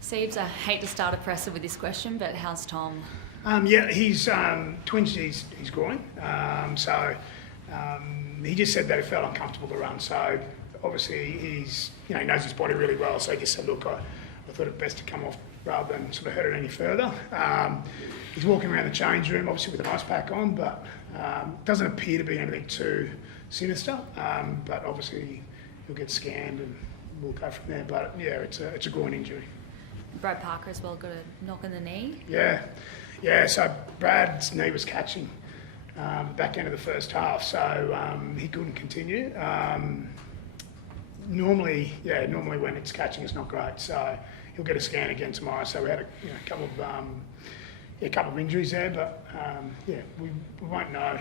Siebes, I hate to start a presser with this question, but how's Tom? He's twinged his groin. He just said that he felt uncomfortable to run. So obviously he knows his body really well. So he just said, look, I thought it best to come off rather than sort of hurt it any further. He's walking around the change room, obviously with an ice pack on, but doesn't appear to be anything too sinister. But obviously he'll get scanned and we'll go from there. But yeah, it's a groin injury. Brad Parker as well got a knock in the knee. Yeah. So Brad's knee was catching back end of the first half, so he couldn't continue. Normally when it's catching, it's not great. So he'll get a scan again tomorrow. So we had a couple of injuries there, but we won't know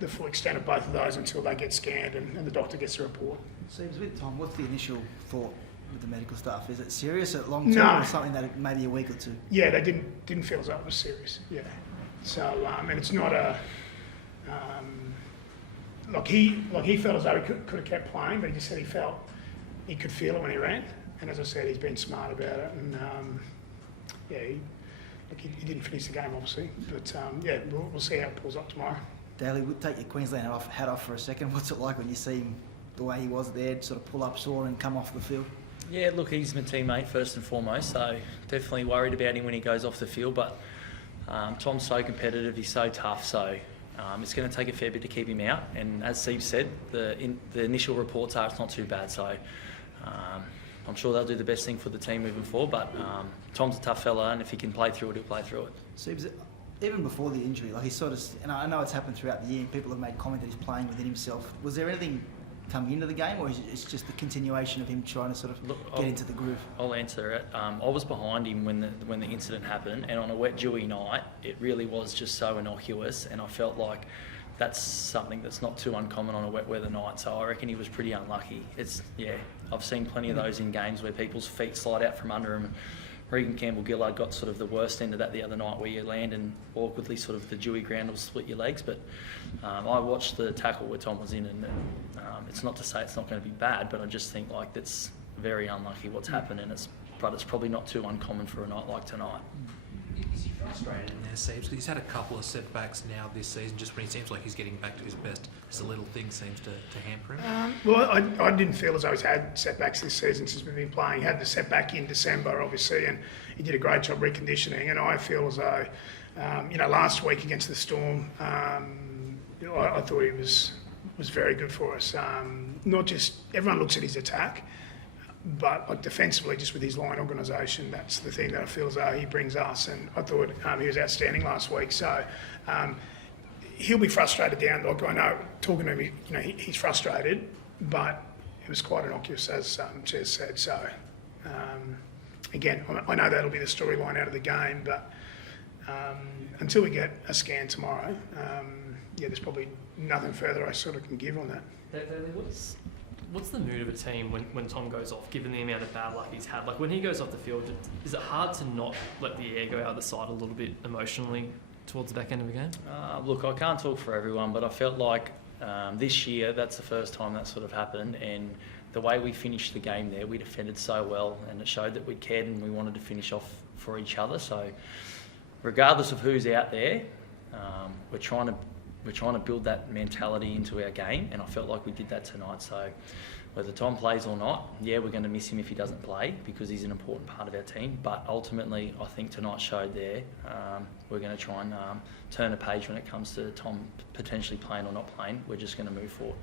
the full extent of both of those until they get scanned and the doctor gets a report. Seems with Tom, what's the initial thought with the medical staff? Is it serious at long term or something that maybe a week or two? Yeah, they didn't feel as though it was serious. Yeah. So and it's not he felt as though he could have kept playing, but he just said he felt he could feel it when he ran. And as I said, he's been smart about it. And he didn't finish the game obviously, but we'll see how it pulls up tomorrow. Daly, we'll take your Queensland hat off for a second. What's it like when you see him the way he was there, sort of pull up sore and come off the field? Yeah, look, he's my teammate first and foremost, so definitely worried about him when he goes off the field. But Tom's so competitive, he's so tough, so it's going to take a fair bit to keep him out. And as Steve said, the initial reports are it's not too bad, so I'm sure they'll do the best thing for the team moving forward. But Tom's a tough fella, and if he can play through it, he'll play through it. Steve, even before the injury, like and I know it's happened throughout the year, and people have made comment that he's playing within himself. Was there anything coming into the game, or is it just the continuation of him trying to sort of get into the groove? I'll answer it. I was behind him when the incident happened, and on a wet, dewy night, it really was just so innocuous, and I felt like that's something that's not too uncommon on a wet weather night, so I reckon he was pretty unlucky. I've seen plenty of those in games where people's feet slide out from under them. Regan Campbell-Gillard got sort of the worst end of that the other night, where you land and awkwardly sort of the dewy ground will split your legs. But I watched the tackle where Tom was in, and it's not to say it's not going to be bad, but I just think like that's very unlucky what's happened, and it's probably not too uncommon for a night like tonight. Is he frustrated in there, Seems? He's had a couple of setbacks now this season, just when he seems like he's getting back to his best. Just a little thing seems to hamper him. Well, I didn't feel as though he's had setbacks this season since we've been playing. He had the setback in December, obviously, and he did a great job reconditioning. And I feel as though, last week against the Storm, I thought he was very good for us. Not just everyone looks at his attack, but like defensively, just with his line organisation, that's the thing that I feel as though he brings us. And I thought he was outstanding last week. So he'll be frustrated down. Like I know, talking to him, he's frustrated, but it was quite innocuous, as Jez said. So again, I know that'll be the storyline out of the game, but until we get a scan tomorrow, there's probably nothing further I sort of can give on that. What's the mood of a team when Tom goes off, given the amount of bad luck he's had? Like when he goes off the field, is it hard to not let the air go out the side a little bit emotionally towards the back end of the game? Look, I can't talk for everyone, but I felt like this year that's the first time that sort of happened, and the way we finished the game there, we defended so well, and it showed that we cared and we wanted to finish off for each other. So regardless of who's out there, we're trying to build that mentality into our game, and I felt like we did that tonight. So whether Tom plays or not, we're going to miss him if he doesn't play because he's an important part of our team. But ultimately, I think tonight showed there we're going to try and turn a page when it comes to Tom potentially playing or not playing. We're just going to move forward.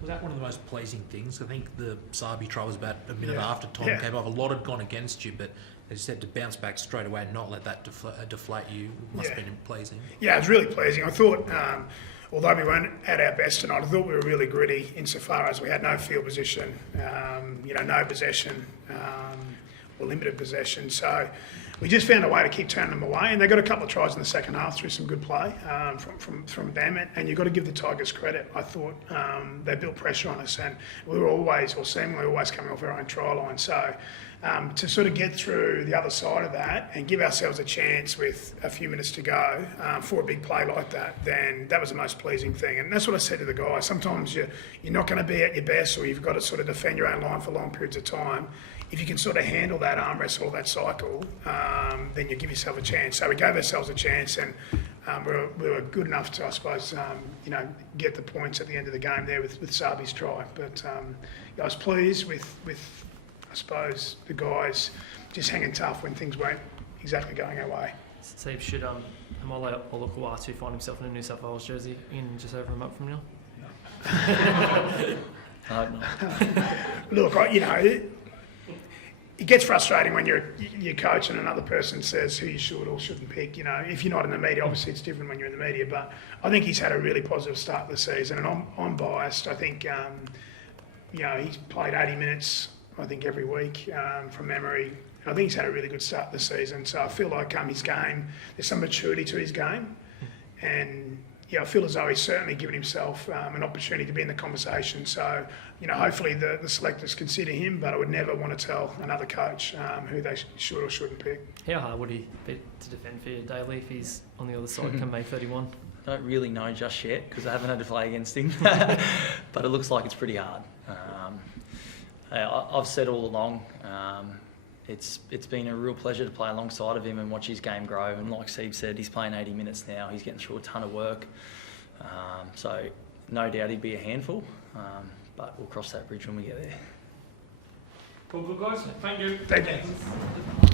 Was that one of the most pleasing things? I think the Sabi try was about a minute after Tom came off. A lot had gone against you, but as you said, to bounce back straight away and not let that deflate you must have been pleasing. Yeah, it was really pleasing. I thought, although we weren't at our best tonight, I thought we were really gritty insofar as we had no field position, no possession, or limited possession. So we just found a way to keep turning them away, and they got a couple of tries in the second half through some good play from them. And you've got to give the Tigers credit. I thought they built pressure on us, and we were always, or seemingly always, coming off our own try line. So to sort of get through the other side of that and give ourselves a chance with a few minutes to go for a big play like that, then that was the most pleasing thing. And that's what I said to the guys. Sometimes you're not going to be at your best, or you've got to sort of defend your own line for long periods of time. if you can sort of handle that arm wrestle, that cycle, then you give yourself a chance. So we gave ourselves a chance, and we were good enough to, I suppose, get the points at the end of the game there with Sabi's try. But I was pleased with, I suppose, the guys just hanging tough when things weren't exactly going our way. Steve, should Hamole Olukwatu find himself in a New South Wales jersey in just over a month from now? I hope not. Look, it gets frustrating when you're coach and another person says who you should or shouldn't pick. If you're not in the media, obviously it's different when you're in the media. But I think he's had a really positive start to the season, and I'm biased. I think he's played 80 minutes, I think, every week from memory. I think he's had a really good start to the season. So I feel like his game, there's some maturity to his game, and I feel as though he's certainly given himself an opportunity to be in the conversation. So, hopefully the selectors consider him, but I would never want to tell another coach who they should or shouldn't pick. How hard would he be to defend for you daily if he's on the other side come May 31? Don't really know just yet because I haven't had to play against him, but it looks like it's pretty hard. I've said all along, it's been a real pleasure to play alongside of him and watch his game grow. And like Steve said, he's playing 80 minutes now. He's getting through a ton of work. So no doubt he'd be a handful, but we'll cross that bridge when we get there. Cool, guys. Thank you. Thank you.